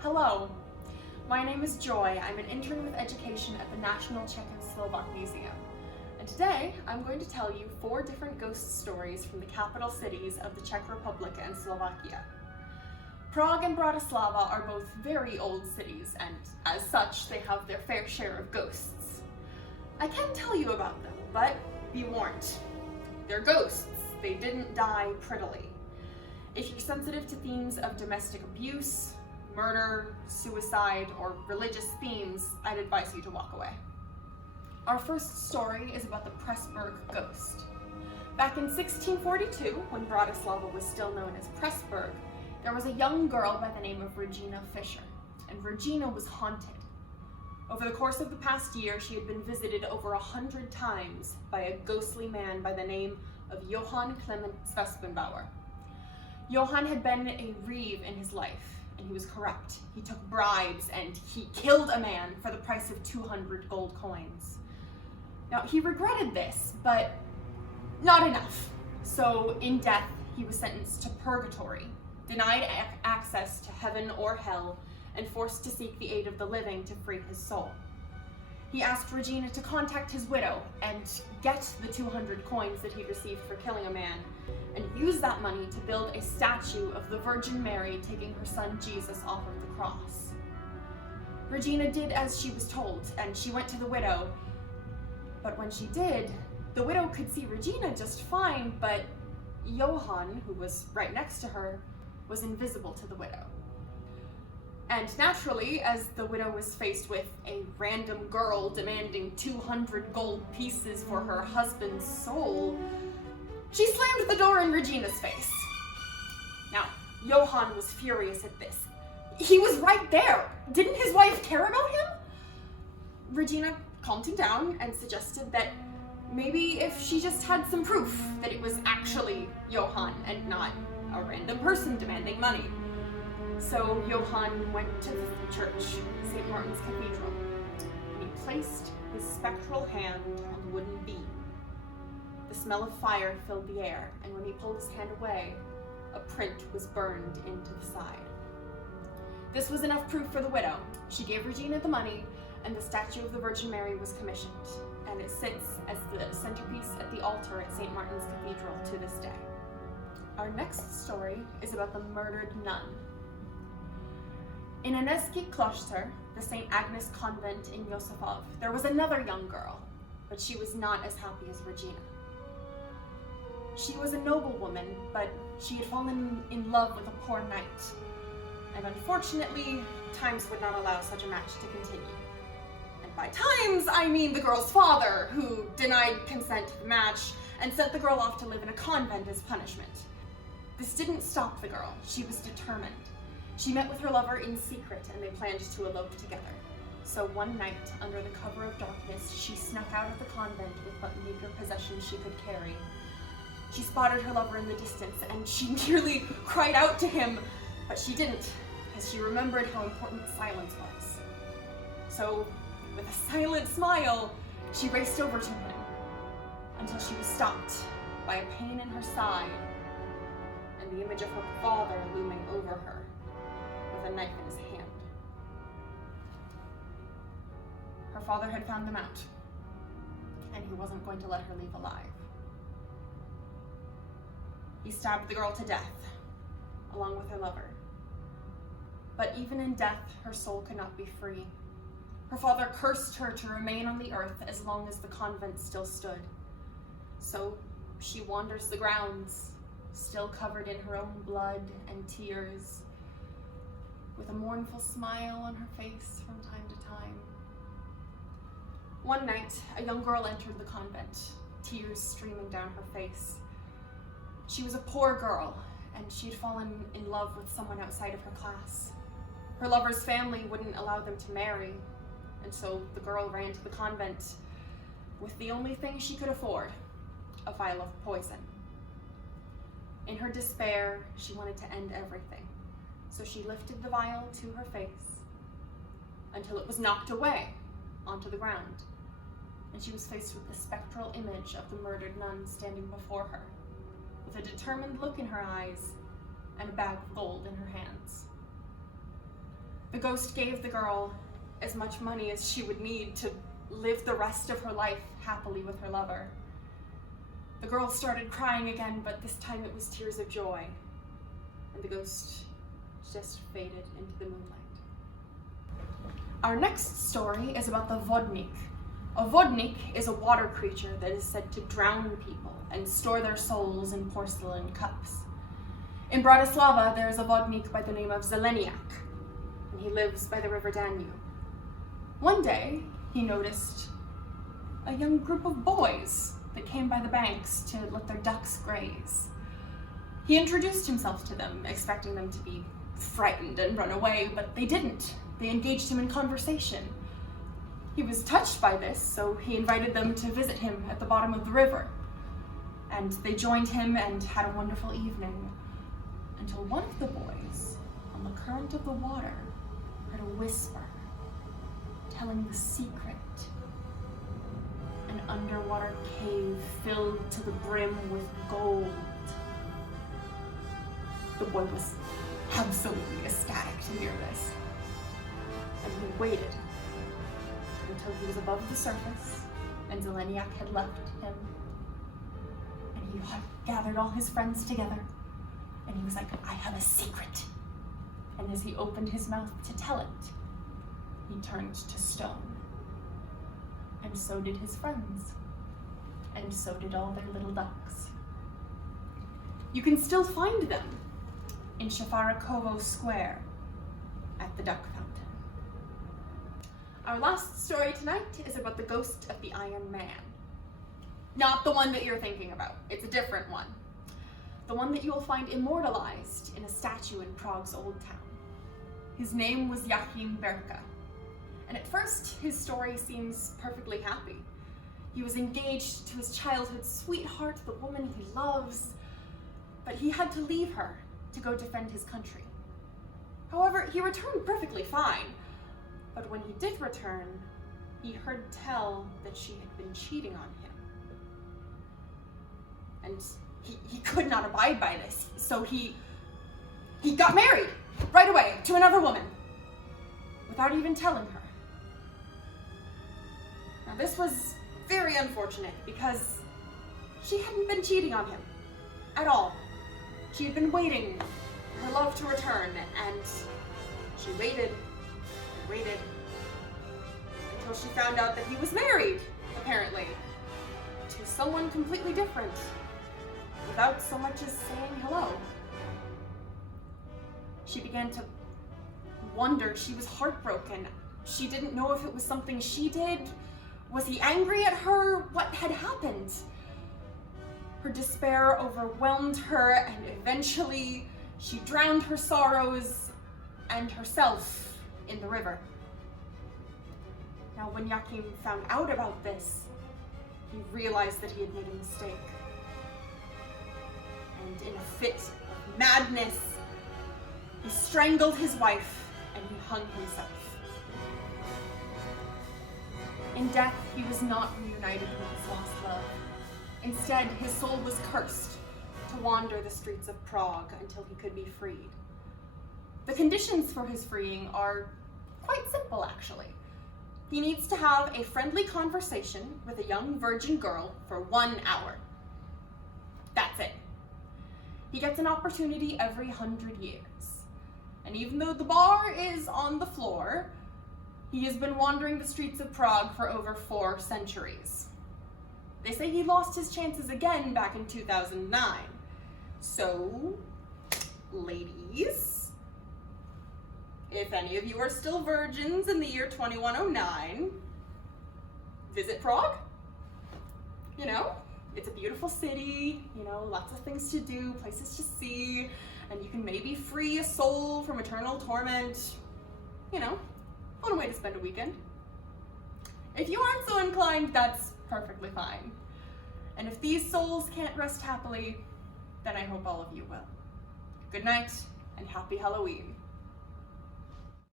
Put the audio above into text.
Hello, my name is Joy. I'm an intern with education at the National Czech and Slovak Museum. And today, I'm going to tell you 4 different ghost stories from the capital cities of the Czech Republic and Slovakia. Prague and Bratislava are both very old cities, and as such, they have their fair share of ghosts. I can tell you about them, but be warned. They're ghosts. They didn't die prettily. If you're sensitive to themes of domestic abuse, murder, suicide, or religious themes, I'd advise you to walk away. Our first story is about the Pressburg Ghost. Back in 1642, when Bratislava was still known as Pressburg, there was a young girl by the name of Regina Fischer, and Regina was haunted. Over the course of the past year, she had been visited over 100 times by a ghostly man by the name of Johann Clement Svespenbauer. Johann had been a reeve in his life, and he was corrupt. He took bribes, and he killed a man for the price of 200 gold coins. Now, he regretted this, but not enough. So, in death, he was sentenced to purgatory, denied access to heaven or hell, and forced to seek the aid of the living to free his soul. He asked Regina to contact his widow and get the 200 coins that he'd received for killing a man, and use that money to build a statue of the Virgin Mary taking her son Jesus off of the cross. Regina did as she was told, and she went to the widow. But when she did, the widow could see Regina just fine, but Johann, who was right next to her, was invisible to the widow. And naturally, as the widow was faced with a random girl demanding 200 gold pieces for her husband's soul, she slammed the door in Regina's face. Now, Johann was furious at this. He was right there. Didn't his wife care about him? Regina calmed him down and suggested that maybe if she just had some proof that it was actually Johann and not a random person demanding money. So Johann went to the church, St. Martin's Cathedral, and he placed his spectral hand on the wooden beam. The smell of fire filled the air, and when he pulled his hand away, a print was burned into the side. This was enough proof for the widow. She gave Regina the money, and the statue of the Virgin Mary was commissioned, and it sits as the centerpiece at the altar at St. Martin's Cathedral to this day. Our next story is about the Murdered Nun. In Aneski Cloister, the St. Agnes convent in Josefov, there was another young girl, but she was not as happy as Regina. She was a noble woman, but she had fallen in love with a poor knight, and unfortunately, times would not allow such a match to continue. And by times, I mean the girl's father, who denied consent to the match and sent the girl off to live in a convent as punishment. This didn't stop the girl. She was determined. She met with her lover in secret, and they planned to elope together. So one night, under the cover of darkness, she snuck out of the convent with what meager possessions she could carry. She spotted her lover in the distance, and she nearly cried out to him, but she didn't, as she remembered how important silence was. So, with a silent smile, she raced over to him, until she was stopped by a pain in her side, and the image of her father looming over her, with a knife in his hand. Her father had found them out, and he wasn't going to let her leave alive. He stabbed the girl to death, along with her lover. But even in death, her soul could not be free. Her father cursed her to remain on the earth as long as the convent still stood. So she wanders the grounds, still covered in her own blood and tears, with a mournful smile on her face from time to time. One night, a young girl entered the convent, tears streaming down her face. She was a poor girl, and she'd fallen in love with someone outside of her class. Her lover's family wouldn't allow them to marry, and so the girl ran to the convent with the only thing she could afford, a vial of poison. In her despair, she wanted to end everything. So she lifted the vial to her face until it was knocked away onto the ground, and she was faced with the spectral image of the murdered nun standing before her, with a determined look in her eyes and a bag of gold in her hands. The The ghost gave the girl as much money as she would need to live the rest of her life happily with her lover. The girl started crying again, but this time it was tears of joy, and the ghost just faded into the moonlight. Our next story is about the vodnik. A vodnik is a water creature that is said to drown people and store their souls in porcelain cups. In Bratislava, there is a vodnik by the name of Zeleniak, and he lives by the river Danube. One day, he noticed a young group of boys that came by the banks to let their ducks graze. He introduced himself to them, expecting them to be frightened and run away, but they didn't. They engaged him in conversation. He was touched by this, so he invited them to visit him at the bottom of the river. And they joined him and had a wonderful evening, until one of the boys, on the current of the water, heard a whisper telling the secret. An underwater cave filled to the brim with gold. The boy was absolutely ecstatic to hear this. And he waited until he was above the surface and Zeleniak had left him. And he gathered all his friends together and he was like, I have a secret. And as he opened his mouth to tell it, he turned to stone. And so did his friends. And so did all their little ducks. You can still find them in Shafarakovo Square at the Duck Fountain. Our last story tonight is about the ghost of the Iron Man. Not the one that you're thinking about. It's a different one. The one that you will find immortalized in a statue in Prague's Old Town. His name was Joachim Berka. And at first, his story seems perfectly happy. He was engaged to his childhood sweetheart, the woman he loves, but he had to leave her to go defend his country. However, he returned perfectly fine, but when he did return, he heard tell that she had been cheating on him. And he could not abide by this, so he got married right away to another woman, without even telling her. Now this was very unfortunate because she hadn't been cheating on him at all. She had been waiting for her love to return, and she waited and waited until she found out that he was married, apparently, to someone completely different, without so much as saying hello. She began to wonder. She was heartbroken. She didn't know if it was something she did. Was he angry at her? What had happened? Her despair overwhelmed her, and eventually she drowned her sorrows and herself in the river. Now, when Joachim found out about this, he realized that he had made a mistake. And in a fit of madness, he strangled his wife and he hung himself. In death, he was not reunited with his lost love. Instead, his soul was cursed to wander the streets of Prague until he could be freed. The conditions for his freeing are quite simple, actually. He needs to have a friendly conversation with a young virgin girl for 1 hour. That's it. He gets an opportunity every 100 years. And even though the bar is on the floor, he has been wandering the streets of Prague for over 4 centuries. They say he lost his chances again back in 2009. So, ladies, if any of you are still virgins in the year 2109, visit Prague. You know, it's a beautiful city, you know, lots of things to do, places to see, and you can maybe free a soul from eternal torment. You know, fun way to spend a weekend. If you aren't so inclined, that's perfectly fine. And if these souls can't rest happily, then I hope all of you will. Good night, and happy Halloween.